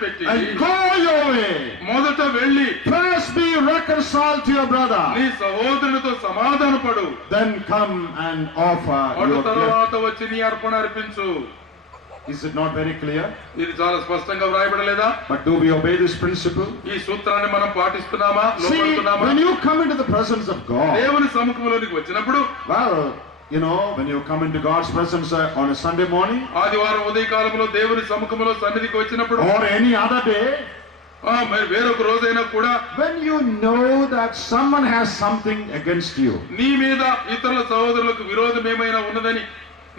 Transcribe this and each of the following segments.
విడిచిపెట్టి and go your way. మొదట వెళ్ళి First be reconciled to your brother. నీ సహోదరునితో సమాధానపడు. Then come and offer అటు your gift. తర్వాత వచ్చి నీ అర్పణ అర్పించు. Is it not very clear? ఇది చాలా స్పష్టంగా వ్రాయబడలేదా? But do we obey this principle? ఈ సూత్రాన్ని మనం పాటిస్తున్నామా? See, లోబడుతున్నామా? when you come into the presence of God, దేవుని సముఖంలోనికి వచ్చినప్పుడు, well, you know, when you come into God's presence on a Sunday morning, ఆదివారం ఉదయకాలంలో దేవుని సముఖంలో సన్నిధికి వచ్చినప్పుడు, or any other day, మరి వేరొక రోజైనా కూడా, when you know that someone has something against you, నీ మీద ఇతరుల సహోదరులకు విరోధం ఏమైనా ఉన్నదని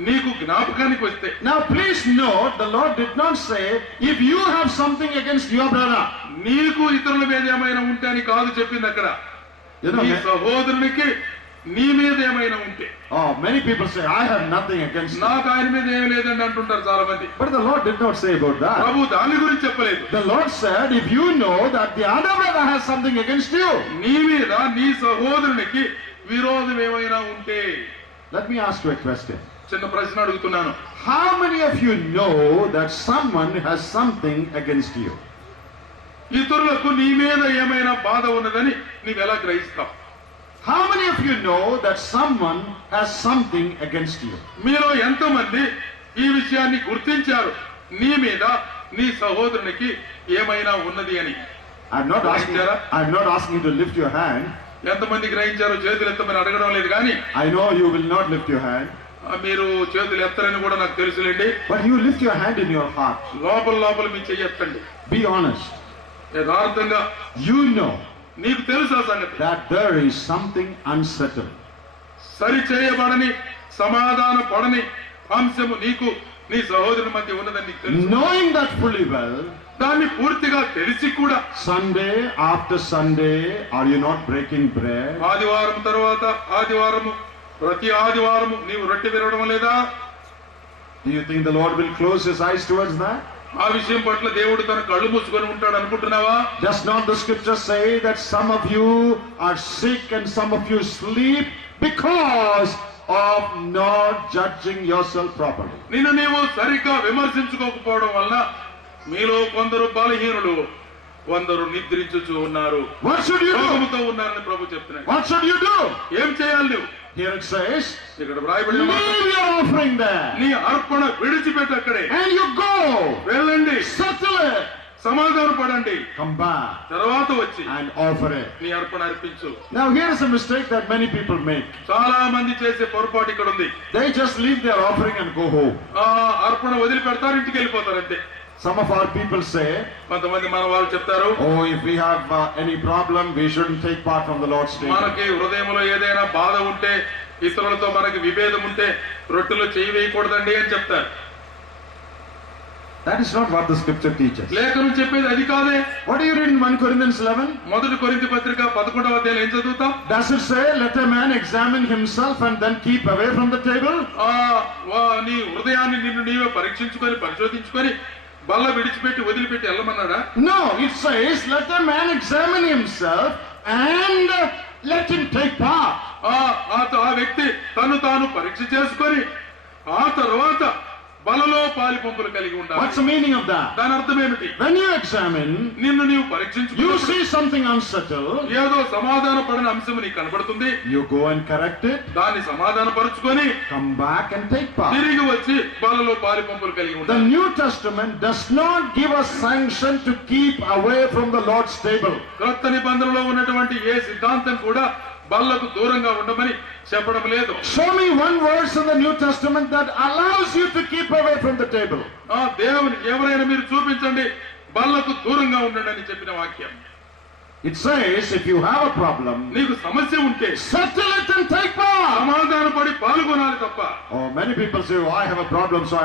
నీకు జ్ఞాపకానికి వస్తే. Now please note, the Lord did not say, if you have something against your brother. నీకు ఇతరుల మీద ఏమైనా ఉంటే అని కాదు చెప్పింది అక్కడ. నీ సహోదరునికి నీ మీద ఏమైనా ఉంటే. Oh, many people say, I have nothing against him. నాకు ఆయన మీద ఏం లేదండి అంటుంటారు చాలా మంది. But the Lord did not say about that. ప్రభు దాని గురించి చెప్పలేదు. The Lord said, if you know that the other brother has something against you. నీ మీద నీ సహోదరునికి విరోధం ఏమైనా ఉంటే. Let me ask you a question. చిన్న ప్రశ్న అడుగుతున్నాను. How many of you know that someone has something against you? ఇతరులకు నీ మీద ఏమైనా బాధ ఉన్నదని నీవెలా గ్రహిస్తావు? How many of you know that someone has something against you? మీలో ఎంతమంది ఈ విషయాన్ని గుర్తించారు, నీ మీద నీ సహోదరునికి ఏమైనా ఉన్నది అని? I'm not asking you to lift your hand. ఎంతమంది గ్రహించారో చేతులు ఎత్తమని అడగడం లేదు కానీ, I know you will not lift your hand. మీరు చేతులు ఎత్తరని కూడా నాకు తెలుసులేండి. But you lift your hand in your heart. లోపల మీ చెయ్యి ఎత్తండి. Be honest. యథార్థంగా You know నీకు తెలుసా సంగతి? that there is something unsettled. సరి చేయబడని సమాధాన పడని అంశము నీకు నీ సహోదరుని మధ్య ఉన్నదని నీకు తెలుసు. Knowing that fully well, దాన్ని పూర్తిగా తెలిసి కూడా Sunday after Sunday, are you not breaking bread? ఆదివారం తర్వాత ఆదివారము, ప్రతి ఆదివారము నీవు రొట్టె విరవడం లేదా? Do you think the Lord will close his eyes towards that? ఆ విషయం పట్ల దేవుడు తన కళ్ళు మూసుకొని ఉంటాడు అనుకుంటున్నావా? Does not the scripture say that some of you are sick and some of you sleep because of not judging yourself properly? నిన్ను నీవు సరిగ్గా విమర్శించుకోకపోవడం వలన మీలో కొందరు బలహీనులు, కొందరు నిద్రించుచూ ఉన్నారు, What should you do? రోగముతో ఉన్నారని ప్రభు చెప్తున్నాడు. What should you do? ఏం చేయాలి నువ్వు? Here it says, ఇక్కడ వ్రాయబడి leave your offering there నీ అర్పణ విడిచిపెట్టి అక్కడే and you go. వెళ్ళండి, Settle it. సమాధాన పడండి, Come back తర్వాత వచ్చి and offer it. నీ అర్పణ అర్పించు. Now here is a mistake that many people make. చాలా మంది చేసే పొరపాటు ఇక్కడ ఉంది. They just leave their offering and go home. ఆ అర్పణ వదిలిపెడతారు, ఇంటికి వెళ్ళిపోతారు అంతే. Some of our people say, కొంతమంది మన వాళ్ళు చెప్తారు, oh, if we have any problem, we shouldn't take part from the Lord's table. మనకి హృదయంలో ఏదైనా బాధ ఉంటే, ఇతరులతో మనకి విభేదం ఉంటే రొట్టెలో చేయి వేయకూడదండి అని చెప్తారు. That is not what the scripture teaches. లేఖనం చెప్పేది అది కాదే. What do you read in 1 Corinthians 11? మొదటి కొరింథీ పత్రిక 11వ అధ్యాయం ఏం చదువుతాం? Does it say, let a man examine himself and then keep away from the table? నీ హృదయాన్ని నిన్ను నీవే పరీక్షించుకొని పరిశోధించుకొని బల్ల విడిచిపెట్టి వదిలిపెట్టి వెళ్ళమన్నాడా? No, it says, let a man examine himself and let him take part. ఆ వ్యక్తి తను తాను పరీక్ష చేసుకొని ఆ తర్వాత బలలో పాలి పంపులు కలిగి ఉండాలి. What's the meaning of that? దాని అర్థం ఏమిటి? When you examine, నిన్ను నీవు you పరీక్షించుకుని see something unsettled, ఏదో సమాధాన పడిన అంశం నీకు కనబడుతుంది, you go and correct it, దాన్ని సమాధాన పరుచుకొని come back and take part. తిరిగి వచ్చి బలలో పాలి పంపులు కలిగి The ఉండాలి. New Testament does not give us sanction to keep away from the Lord's table. క్రొత్త నిబంధనలో ఉన్నటువంటి ఏ సిద్ధాంతం కూడా బల్లకు దూరంగా ఉండమని చెప్పడం లేదు. Show me one verse in the New Testament that allows you to keep away from the table. దేవుని ఎవరైనా మీరు చూపించండి బల్లకు దూరంగా ఉండండి అని చెప్పిన వాక్యం. It says, if you have a problem, నీకు సమస్య ఉంటే settle it and take part. సమాధాన పడి పాల్గొనాలి తప్ప. Oh, many people say, oh, I have a problem, so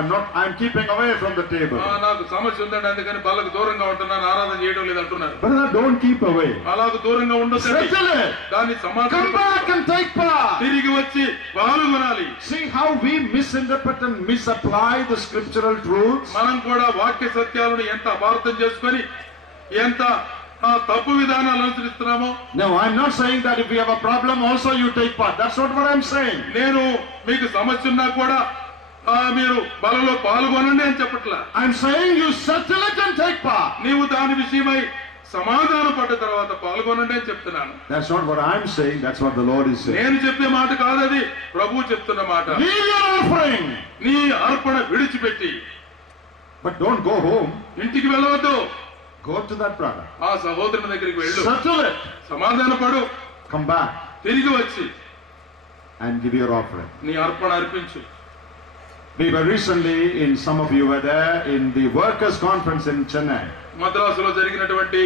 I'm keeping away from the table. నాకు సమస్య ఉందండి అందుకని బల్లకు దూరంగా ఉంటున్నాను, ఆరాధన చేయడం లేదు అంటున్నారు. Brother, don't keep away. అలాగ దూరంగా ఉండొద్దు. Settle it. దాన్ని Come back సమాధానం and take part. తిరిగి వచ్చి పాల్గొనాలి. See how we misinterpret and misapply the scriptural truths. మనం కూడా వాక్య సత్యాలను ఎంత అపార్థం చేసుకొని ఎంత తప్పు విధానాలు అనుసరిస్తున్నామో. No, I'm not saying that if we have a problem also you take part. That's not what I'm saying. నేను మీకు సమస్య ఉన్నా కూడా మీరు బలలో పాల్గొనండి అని చెప్పట్లా. I'm saying you settle it and take part. నీవు దాని విషయమై సమాధాన పడ్డ తర్వాత పాల్గొనండి అని చెప్తున్నాను. That's not what I'm saying, that's what the Lord is saying. నేను చెప్పే మాట కాదది, ప్రభు చెప్తున్న మాట. Leave your offering. నీ అర్పణ విడిచిపెట్టి But don't go home. ఇంటికి వెళ్ళవద్దు. Go to that brother. ఆ సహోదరుని దగ్గరికి వెళ్ళు, Settle it. సమాధాన పడు, Come back తిరిగి వచ్చి and give your offering. నీ అర్పణ అర్పించు. We were recently, in some of you were there, in the workers' conference in Chennai. మద్రాసులో జరిగినటువంటి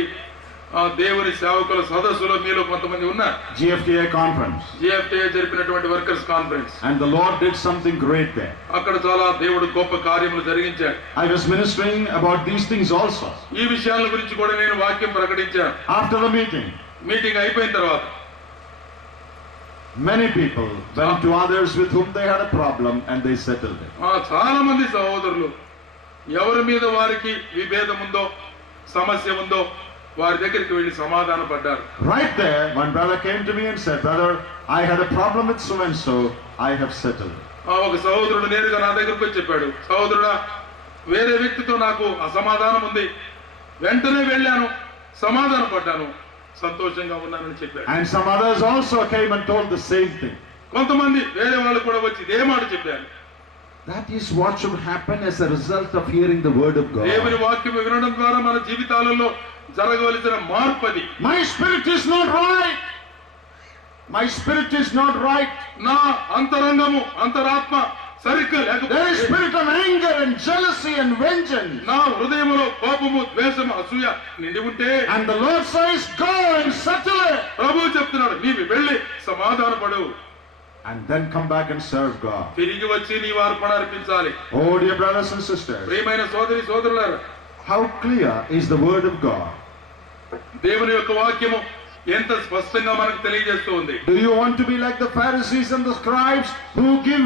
దేవుని సేవకుల సదస్సులో మీలో కొంతమంది ఉన్నారు. GFTA conference. GFTA జరిపినటువంటి workers conference. And the Lord did something great there. అక్కడ చాలా దేవుడు గొప్ప కార్యములు జరిగించాడు. I was ministering about these things also. ఈ విషయాల గురించి కూడా నేను వాక్యం ప్రకటించాను. After the meeting, మీటింగ్ అయిపోయిన తర్వాత many people went to others with whom they had a problem and they settled it. చాలా మంది సహోదరులు ఎవరి మీద వారికి విభేదం ఉందో సమస్య ఉందో వారి దగ్గరికి వెళ్లి సమాధాన పడ్డారు. Right there, one brother came to me and said, "Brother, I had a problem with so and so. I have settled it." ఒక సహోదరుడు నేరుగా నా దగ్గరకు వచ్చి చెప్పాడు, సహోదరుడా వేరే వ్యక్తితో నాకు అసమాధానం ఉంది, వెంటనే వెళ్ళాను, సమాధాన పడ్డాను, సంతోషంగా ఉన్నానని చెప్పాడు. And some others also came and told the same thing. కొంతమంది వేరే వాళ్ళు కూడా వచ్చి ఇదే మాట చెప్పారు. That is what should happen as a result of hearing the word of దేవుని God. వాక్యం వినడం ద్వారా మన జీవితాలలో జరగవలసిన మార్పది. My spirit is not right. My spirit is not right. నా అంతరంగము అంతరాత్మ సరిగ్గా There is లేకపోతే spirit of anger and jealousy and vengeance. నా హృదయములో కోపము ద్వేషము అసూయ నిండి ఉంటే And the Lord says, "Go and settle it." ప్రభువు చెప్తున్నాడు, నీవు వెళ్ళి సమాధానపడు, And then come back and serve God. తిరిగి వచ్చి నీవు అర్పణ అర్పించాలి. Oh, dear brothers and sisters, ప్రియమైన సోదరి సోదరులారా, how clear is the word of God? దేవుని యొక్క వాక్యము ఎంత స్పష్టంగా మనకు తెలియజేస్తూ ఉంది. Do you want to be like the Pharisees and the scribes who give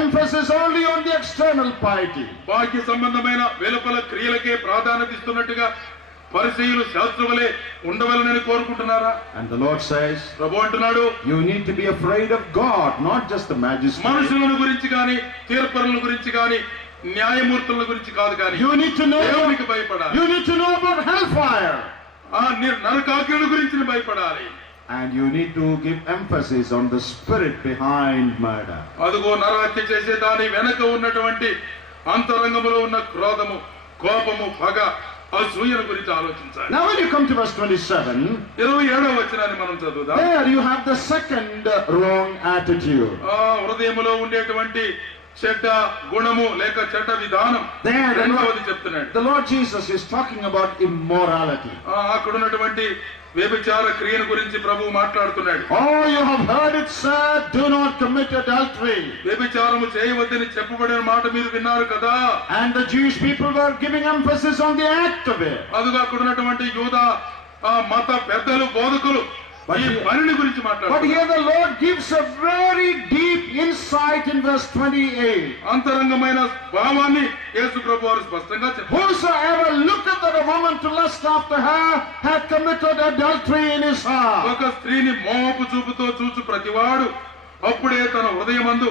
emphasis only on the external piety? బాహ్య సంబంధమైన వెలుపల క్రియలకే ప్రాధాన్యత ఇస్తున్నట్టుగా పరిసయ్యులు శాస్త్రములే ఉండవలనని కోరుకుంటున్నారా? And the Lord says, ప్రభు అంటున్నాడు, you need to be afraid of God, not just the magistrate. మనుషులను గురించి గాని తీర్పరుల గురించి గాని న్యాయమూర్తుల గురించి కాదు కానీ You need to know. దేవునికి భయపడాలి. You need to know about hellfire. నరకాగ్ని గురించి భయపడాలి. And you need to give emphasis on the spirit behind murder. అదుగో నరహత్య చేసే దాని వెనక ఉన్నటువంటి అంతరంగములో ఉన్న క్రోధము, కోపము, పగ, అసూయను గురించి ఆలోచించాలి. Now when you come to verse 27, 27వ వచనాన్ని మనం చదువుదాం. there you have the second wrong attitude. హృదయములో ఉండేటువంటి చెడ్డ గుణము లేక చెడ్డ విధానం There రెండవది చెప్తున్నాడు. the Lord Jesus is talking about immorality. అక్కడ ఉన్నటువంటి వ్యభిచార క్రియను గురించి ప్రభువు మాట్లాడుతున్నాడు. Oh, you have heard it said, "Do not commit adultery." వ్యభిచారము చేయవద్దని చెప్పబడిన మాట మీరు విన్నారు కదా. And the Jewish people were giving emphasis on the act of it. అదుగా అక్కడ ఉన్నటువంటి యూదా మత పెద్దలు బోధకులు ఈ పనిని గురించి But మాట్లాడుతున్నారు. here the Lord gives a very deep insight in verse 28. అంతరంగమైన భావాన్ని యేసు ప్రభు వారు స్పష్టంగా చెప్పారు. Whosoever looketh at a woman to lust after her hath committed adultery in his heart. ఒక స్త్రీని మోహపు చూపుతో చూచు ప్రతివాడు అప్పుడే తన హృదయమందు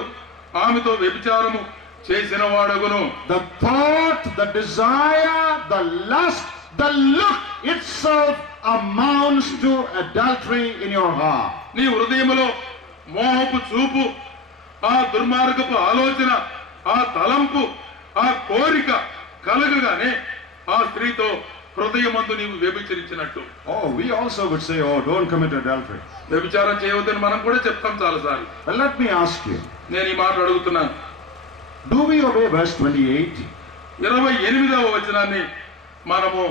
ఆమెతో వ్యభిచారము చేసిన వాడగును. The thought, the desire, the lust, the look itself amounts to adultery in your heart. నీ హృదయములో మోహపు చూపు, ఆ దుర్మార్గపు ఆలోచన, ఆ తలంపు, ఆ కోరిక కలగగానే ఆ స్త్రీతో హృదయమందు నీవు వ్యభిచరించినట్టు. Oh, we also would say, "Oh, don't commit adultery." వ్యభిచారం చేయవద్దని మనం కూడా చెప్తాం చాలాసార్లు. Well, let me ask you, నేను ఈ మాట అడుగుతున్నాను, do we obey verse 28? 28వ వచనాన్ని మనము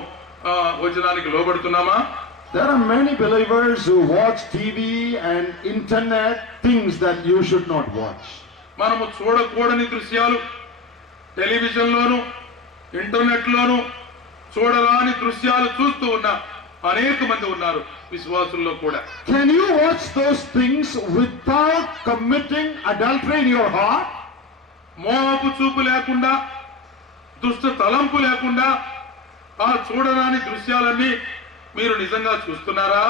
వచనానికి లోబడుతున్నామా? There are many believers who watch TV and internet things that you should not watch. మనము చూడకూడని దృశ్యాలు టెలివిజన్లోను ఇంటర్నెట్లోను చూడరాని దృశ్యాలు చూస్తూ ఉన్న అనేక మంది ఉన్నారు విశ్వాసుల్లో కూడా. Can you watch those things without committing adultery in your heart? మోహపు చూపు లేకుండా, దుష్ట తలంపు లేకుండా ఆ చూడరాని దృశ్యాలన్నీ మీరు నిజంగా చూస్తున్నారా?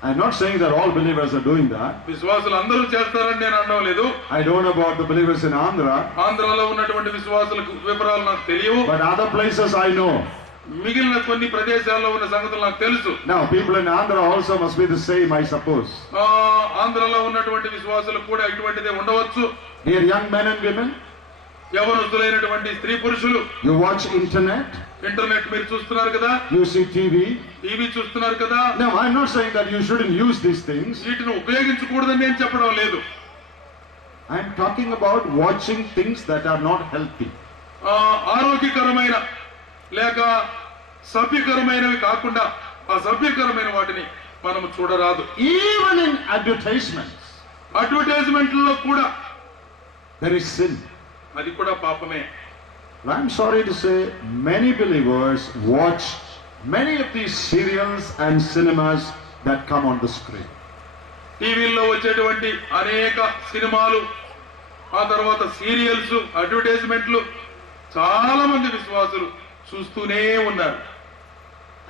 I'm not saying that all believers are doing that. విశ్వాసులు అందరూ చేస్తారని నేను అనడం లేదు. I don't know about the believers in Andhra, ఆంధ్రాలో ఉన్నటువంటి విశ్వాసులకు వివరాలు నాకు తెలియవు. but other places I know. మిగిలిన కొన్ని ప్రదేశాల్లో ఉన్న సంగతులు నాకు తెలుసు. Now, people in Andhra also must be the same, I suppose. ఆంధ్రాలో ఉన్నటువంటి విశ్వాసులు కూడా ఇటువంటిదే ఉండవచ్చు. Dear young men and women, యవనస్తులైనటువంటి స్త్రీ పురుషులు, you watch internet, ఇంటర్నెట్ మీరు చూస్తున్నారు కదా, you see TV. టీవీ చూస్తున్నారు కదా. Now, I'm not saying that you shouldn't use these things. వీటిని ఉపయోగించకూడదని నేను చెప్పడం లేదు. I'm talking about watching things that are not healthy. ఆరోగ్యకరమైన లేక సభ్యకరమైనవి కాకుండా అసభ్యకరమైన వాటిని మనం చూడరాదు. Even in advertisements, అడ్వర్టైజ్మెంట్లలో కూడా there is sin. అది కూడా పాపమే. I'm sorry to say, many believers watch many of these serials and cinemas that come on the screen. టీవీల్లో వచ్చేటువంటి అనేక సినిమాలు, ఆ తర్వాత సీరియల్స్, అడ్వర్టైజ్మెంట్లు చాలా మంది విశ్వాసులు చూస్తూనే ఉన్నారు.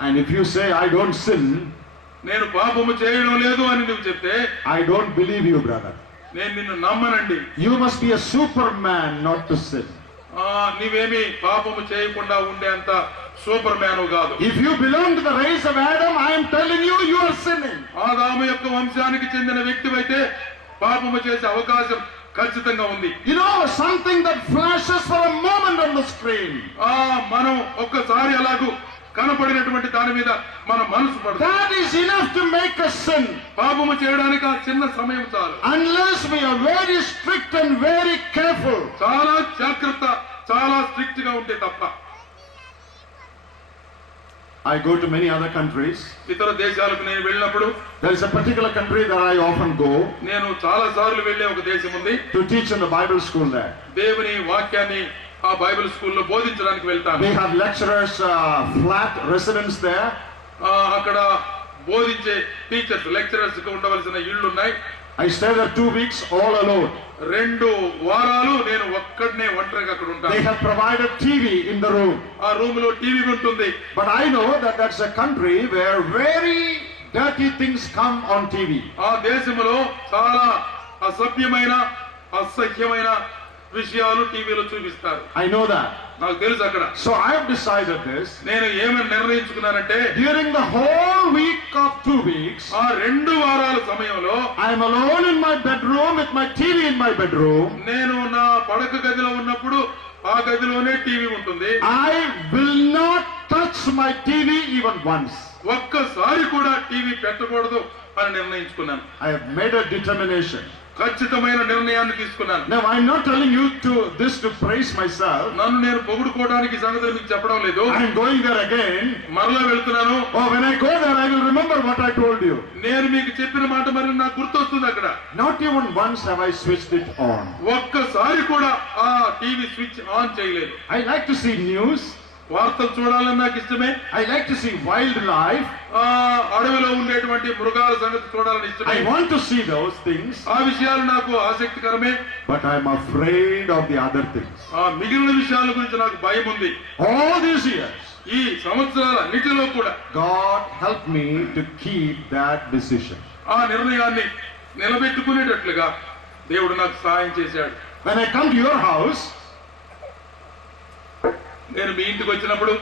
And if you say, I don't sin, నేను పాపము చేయడం లేదు అని నువ్వు చెప్తే, I don't believe you, brother. నేను నిన్ను నమ్మనండి. You must be a superman not to sin. నీవేమి పాపము చేయకుండా ఉండేంత సూపర్ మ్యాన్ కాదు. If you belong to the race of Adam, I am telling you, you are sinning. ఆదాము యొక్క వంశానికి చెందిన వ్యక్తివైతే పాపము చేసే అవకాశం ఖచ్చితంగా ఉంది. You know, something that flashes for a moment on the screen. మనం ఒక్కసారి అలాగూ కనపడినటువంటి దాని మీద మన మనసు పడుతుంది. That is enough to make us sin. పాపము చేయడానికి ఆ చిన్న సమయం చాలు. Unless we are very strict and very careful. చాలా జాగ్రత్త, చాలా స్ట్రిక్ట్ గా ఉంటే తప్ప. I go to many other countries. ఇతర దేశాలకు నేను వెళ్ళినప్పుడు, There is a particular country that I often go నేను చాలా సార్లు వెళ్ళే ఒక దేశం ఉంది. to teach in the Bible school there. దేవుని వాక్యాన్ని ఆ బైబిల్ స్కూల్లో బోధించడానికి వెళ్తాను. They have lecturers, flat residents there. అక్కడ బోధించే టీచర్స్, లెక్చరర్స్ కి ఉండవలసిన ఇళ్ళు ఉన్నాయి. I stay there 2 weeks all alone. 2 వారాలు నేను ఒక్కడనే ఒంటరిగా అక్కడ They ఉంటాను. have provided TV in the room. ఆ రూమ్ లో టీవీ ఉంటుంది. But I know that that's a country where very dirty things come on TV. ఆ దేశంలో చాలా అసభ్యమైన, అసహ్యమైన విషయాలు టీవీలో చూపిస్తారు. I know that. నాకు తెలుసు అక్కడ. So I have decided this. నేను ఏమని నిర్ణయించుకున్నానంటే, During the whole week of 2 weeks, ఆ 2 వారాల సమయంలో I am alone in my bedroom with my TV in my bedroom. నేను నా పడక గదిలో ఉన్నప్పుడు ఆ గదిలోనే టీవీ ఉంటుంది. I will not touch my TV even once. ఒక్కసారి కూడా టీవీ పెట్టకూడదు అని నిర్ణయించుకున్నాను. I have made a determination. ఖచ్చితమైన నిర్ణయాన్ని తీసుకున్నాను. Now I am not telling you to praise myself. నన్ను నేను పొగుడుకోవడానికి సంగతులు మీకు చెప్పడం లేదు. I am going there again. మరలా వెళ్తున్నాను. Oh, when I go there, I will remember what I told you. నేను మీకు చెప్పిన మాట మరి నాకు గుర్తొస్తుంది అక్కడ. Not even once have I switched it on. ఒక్కసారి కూడా ఆ టీవీ స్విచ్ ఆన్ చేయలేదు. I like to see news. వార్తలు చూడాలని నాకు ఇష్టమే. I like to see wildlife. అడవిలో ఉండేటువంటి మృగాల సంగతి చూడాలని ఇష్టమే. I want to see those things. ఆ విషయాలు నాకు ఆసక్తికరమే. But I am afraid of the other things. మిగిలిన విషయాల గురించి నాకు భయం ఉంది. All these years, ఈ సంవత్సరాలన్నిటిలో కూడా God helped me to keep that decision. ఆ నిర్ణయాన్ని నిలబెట్టుకునేటట్లుగా దేవుడు నాకు సహాయం చేశాడు. When I come to your house, నేను మీ ఇంటికి వచ్చినప్పుడు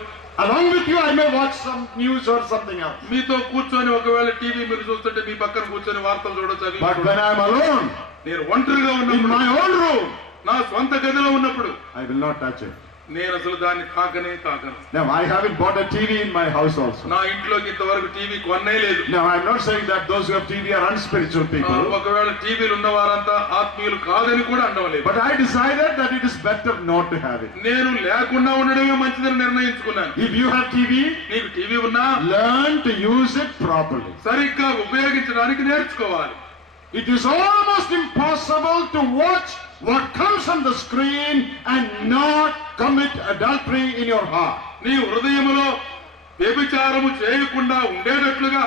along with you, I may watch some news or something else. మీతో కూర్చొని ఒకవేళ టీవీ మీరు చూస్తుంటే మీ పక్కన కూర్చొని వార్తలు చూడొచ్చు. But when I am alone, నేను ఒంటరిగా in ఉన్నప్పుడు, my own room, నా స్వంత గదిలో ఉన్నప్పుడు I will not touch it. నేను అసలు దాన్ని తాకను. Now, I haven't bought a TV in my house also. నా ఇంట్లోకి ఇంతవరకు టీవీ కొన్నే లేదు. Now, I'm not saying that those who have TV are unspiritual people. ఒకవేళ టీవీలు ఉన్న వారంతా ఆత్మీయులు కాదని కూడా అనడం లేదు. But I decided that it is better not to have it. నేను లేకుండా ఉండడమే మంచిదని నిర్ణయించుకున్నాను. If you have TV, నీకు టీవీ ఉన్నా learn to use it properly. సరిగ్గా ఉపయోగించడానికి నేర్చుకోవాలి. It is almost impossible to watch what comes on the screen and not commit adultery in your heart. నీ హృదయములో వ్యభిచారము చేయకుండా ఉండేటట్లుగా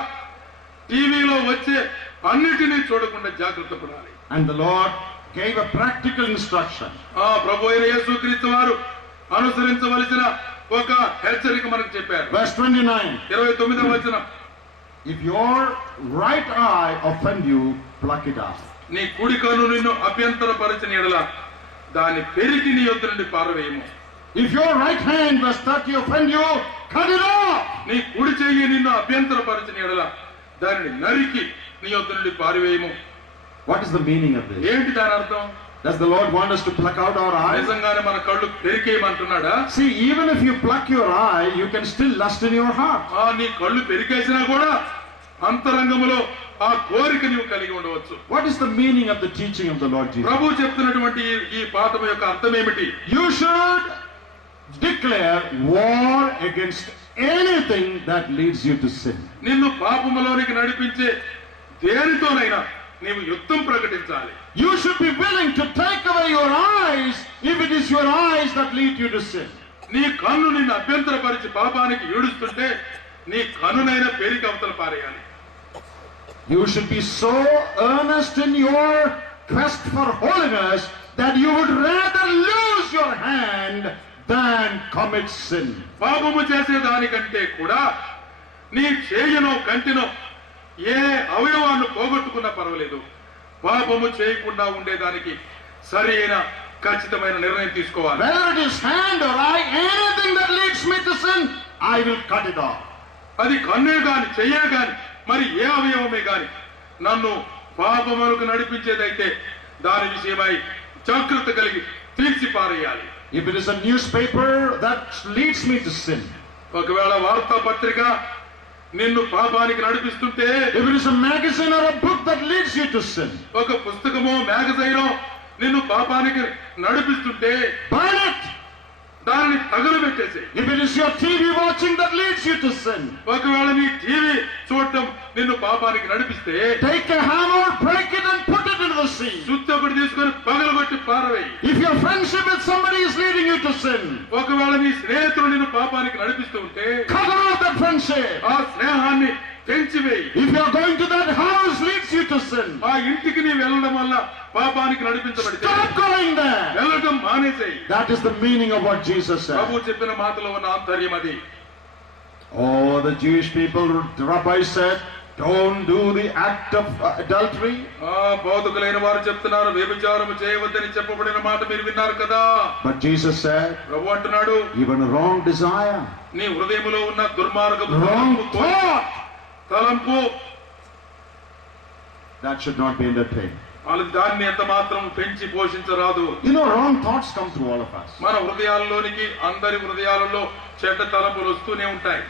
టీవీలో వచ్చే అన్నిటినీ చూడకుండా జాగ్రత్త పడాలి. And the Lord gave a practical instruction. ప్రభువైన యేసుక్రీస్తు వారు అనుసరించవలసిన ఒక హెచ్చరిక మనకు చెప్పారు. Verse 29. 29వ వచనం. If your right eye offend you, pluck it out. నీ కుడి కన్ను నిన్ను అభ్యంతరపరచని యెడల దాన్ని పెరికి నీ యొద్ద నుండి పారవేయము. If your right hand, verse 30, offend you, cut it off. నీ కుడి చెయ్యి నిన్ను అభ్యంతరపరచని యెడల దానిని నరికి నీ యొద్ద నుండి పారవేయము. What is the meaning of this? ఏంటి దాని అర్థం? Does the Lord want us to pluck out our eyes? నిజంగానే మన కళ్ళు పెరికేయమంటున్నాడా? See, even if you pluck your eye, you can still lust in your heart. నీ కళ్ళు పెరికేసినా కూడా అంతరంగములో ఆ కోరిక నీవు కలిగి ఉండవచ్చు. What is the meaning of the teaching of the Lord Jesus? ప్రభు చెప్తున్నటువంటి ఈ పాఠం యొక్క అర్థం ఏమిటి? You should declare war against anything that leads you to sin. నిన్ను పాపములోనికి నడిపించే దేనితోనైనా నీవు యుద్ధం ప్రకటించాలి. You should be willing to take away your eyes if it is your eyes that lead you to sin. నీ కన్ను నిన్ను అభ్యంతరపరిచి పాపానికి ఈడుస్తుంటే నీ కన్నునైనా పెరిగి అవతల పారేయాలి. You should be so earnest in your quest for holiness that you would rather lose your hand than commit sin. పాపము చేసే దానికంటే కూడా నీ చేయనో కంటినో ఏ అవయవాన్ని పోగొట్టుకున్నా పర్వాలేదు, పాపము చేయకుండా ఉండేదానికి సరి అయిన ఖచ్చితమైన నిర్ణయం తీసుకోవాలి. Whether it is hand or eye, anything that leads me to sin, I will cut it off. అది కన్నే గాని చెయ్యే గాని మరి ఏ అవయవమే గాని నన్ను పాపములకు నడిపించేదైతే దాని విషయమై జాగ్రత్త కలిగి తీర్చి పారేయాలి. If it is a newspaper that leads me to sin, ఒకవేళ వార్తాపత్రిక నిన్ను పాపానికి నడిపిస్తుంటే, if it is a magazine or a book that leads you to sin, ఒక పుస్తకమో మ్యాగజైనో నిన్ను పాపానికి నడిపిస్తుంటే burn it. దానిని తగలబెట్టేసి. If it is your TV watching that leads you to sin, ఒకవేళ నీ టీవీ చూడటం నిన్ను పాపానికి నడిపిస్తే take a hammer, break it and put it into the sea. సుత్తి ఒకటి తీసుకొని పగలగొట్టి పారవేయి. If your friendship with somebody is leading you to sin, ఒకవేళ నీ స్నేహితుడు నిన్ను పాపానికి నడిపిస్తూ ఉంటే cut off that friendship. ఆ స్నేహాన్ని తెంచివేయి. If you are going to that house leads you to sin, ఆ ఇంటికి నీ వెళ్ళడం వల్ల పాపానికి నడిపించబడితే stop going there. వెళ్ళటం మానేసేయి. That is the meaning of what Jesus said. ప్రభు చెప్పిన మాటలో ఉన్న ఆంతర్యం అది. Oh, the Jewish people, the rabbi said, don't do the act of adultery. బౌద్ధులైన వారు చెప్తున్నారు వ్యభిచారము చేయవద్దని చెప్పబడిన మాట మీరు విన్నారు కదా. But Jesus said, ప్రభు అంటున్నాడు, even a wrong desire, నీ హృదయములో ఉన్న దుర్మార్గపు wrong thought, తలంపు that should not be entertained. వాళ్ళు దాన్ని ఎంత మాత్రం పెంచి పోషించరాదు. You know, wrong thoughts come through all of us. మన హృదయాల్లోనికి అందరి హృదయాలలో చెడ్డ తలంపులు వస్తూనే ఉంటాయి.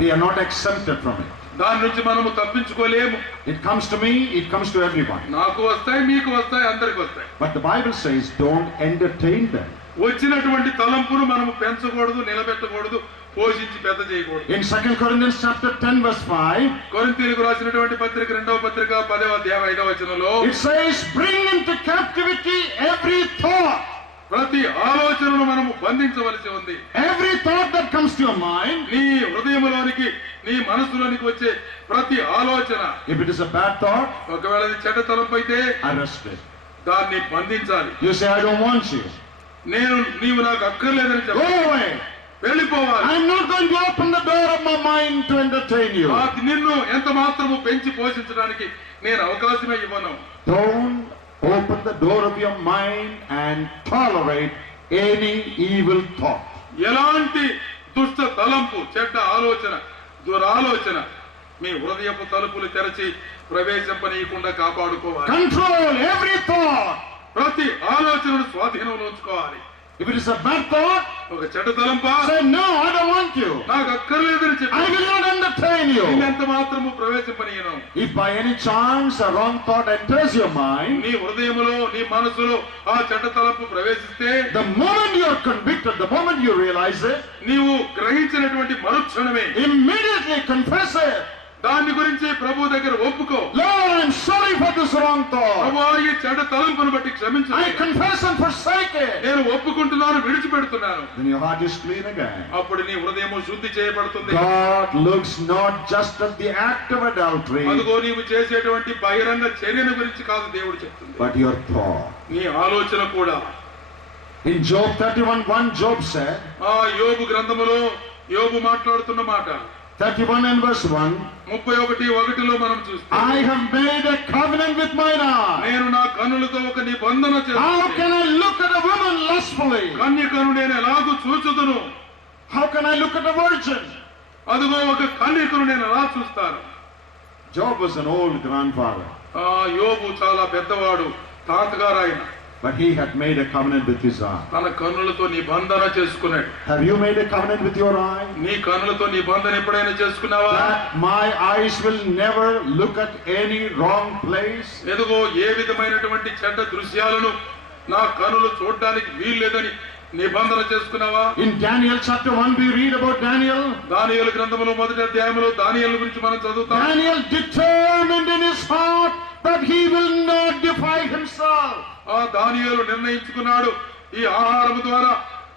We are not exempted from it. దాని నుంచి మనము తప్పించుకోలేము. It comes to me, it comes to everyone. నాకు వస్తాయి, మీకు వస్తాయి, అందరికి వస్తాయి. But the Bible says, don't entertain them. వచ్చినటువంటి తలంపును మనము పెంచకూడదు, నిలబెట్టకూడదు, పోషించి పెద్ద చేయకూడదు. In 2 Corinthians chapter 10 verse 5, కొరింథీయులకు రాసినటువంటి పత్రిక 2వ పత్రిక 10వ అధ్యాయం 5వ వచనంలో it says, bring into captivity every thought. ప్రతి ఆలోచనను మనము బంధించవలసి ఉంది. Every thought that comes to your mind. నీ హృదయంలోనికి, నీ మనసులోనికి వచ్చే ప్రతి ఆలోచన, If it is a bad thought, ఒకవేళ అది చెడ్డ తలంపు అయితే arrest it. దాన్ని బంధించాలి. You say, I don't want you. నీవు నాకు అక్కర్లేదని Go చెప్పాలి, away. వెళ్ళిపోవాలి. I'm not going to open the door of my mind to entertain you. నిన్ను ఎంత మాత్రము పెంచి పోషించడానికి నేను అవకాశమే ఇవ్వను. Don't open the door of your mind and tolerate any evil thought. ఎలాంటి దుష్ట తలంపు, చెడ్డ ఆలోచన, దురాలోచన మీ హృదయపు తలుపులు తెరచి ప్రవేశింపనీయకుండా కాపాడుకోవాలి. Control every thought. ప్రతి ఆలోచనను స్వాధీనంలో ఉంచుకోవాలి. If it is a bad thought, ఒక చెడ్డ తలంపా, say no, I don't want you. నాకు అక్కర్లేదని I చెప్పి will not entertain you. నిన్నెంత మాత్రము ప్రవేశింపనీయను. If by any chance a wrong thought enters your mind, నీ హృదయములో, నీ మనసులో ఆ చెడ్డ తలంపు ప్రవేశిస్తే the moment you are convicted, the moment you realize it, నీవు గ్రహించినటువంటి మరుక్షణమే immediately confess it. దాని గురించి ప్రభు దగ్గర ఒప్పుకో. Lord, I'm sorry for this wrong thought. ప్రభువా, ఈ చెడ్డ తలంపును బట్టి క్షమించు. I confess and forsake it. నేను ఒప్పుకుంటున్నాను, విడిచిపెడుతున్నాను. Then your heart is clean again. అప్పుడు నీ హృదయము శుద్ధి చేయబడుతుంది. God looks not just at the act of adultery, అదిగో నీవు చేసేటువంటి బహిరంగ చర్యను గురించి కాదు దేవుడు చెప్తుంది, but your thought. నీ ఆలోచన కూడా. In Job 31:1, Job said, ఆ యోబు గ్రంథములో యోబు మాట్లాడుతున్న మాట, 31 and verse 1. 31:1 మనం చూస్తాం. I have made a covenant with mine eye. నేను నా కన్నులతో ఒక నిబంధన How చేస్తాను. can I look at a woman lustfully? కన్యకను నేను ఎలాగూ చూచుదును? How can I look at a virgin? అదిగో ఒక కన్యకను నేను ఎలా చూస్తాను? Job was an old grandfather, యోబు చాలా పెద్దవాడు, తాతగారు ఆయన. but he had made a covenant with his eye. తన కన్నులతో నిబంధన చేసుకున్నాడు. Have you made a covenant with your eye? నీ కన్నులతో నిబంధన ఎప్పుడైనా చేసుకున్నావా? That my eyes will never look at any wrong place. ఎదుగో ఏ విధమైనటువంటి చెడ్డ దృశ్యాలను నా కన్నులు చూడడానికి వీల్లేదని నిబంధన చేసుకున్నావా? In Daniel chapter 1 we read about Daniel. దానియేలు గ్రంథములో 1వ అధ్యాయంలో దానియేలు గురించి మనం చదువుతాం. Daniel determined in his heart that he will not defile himself. ఆ దానియేలు నిర్ణయించుకున్నాడు, ఈ ఆహారం ద్వారా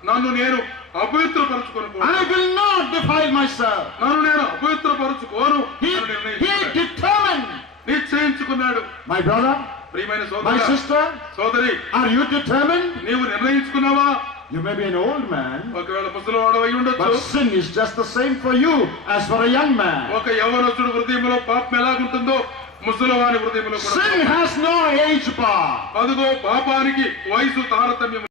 నన్ను నేను అపవిత్రపరచుకోను, I will not defile myself. నన్ను నేను అపవిత్రపరచుకోను He అని నిర్ణయించుకున్నాడు. determined. నిశ్చయించుకున్నాడు. My brother, ప్రియమైన my సోదరి, sister, సోదరి, are you determined? నీవు నిర్ణయించుకున్నావా? You may be an old man, ఒకవేళ ముసలివాడు అయి ఉండొచ్చు. but sin is just the same for you as for a young man. ఒక యవనస్తుడు హృదయంలో పాపం ఎలాగుంటుందో ముసలివాని హృదయంలో కూడా Sin has no age bar. అదిగో పాపానికి వయసు తారతమ్యం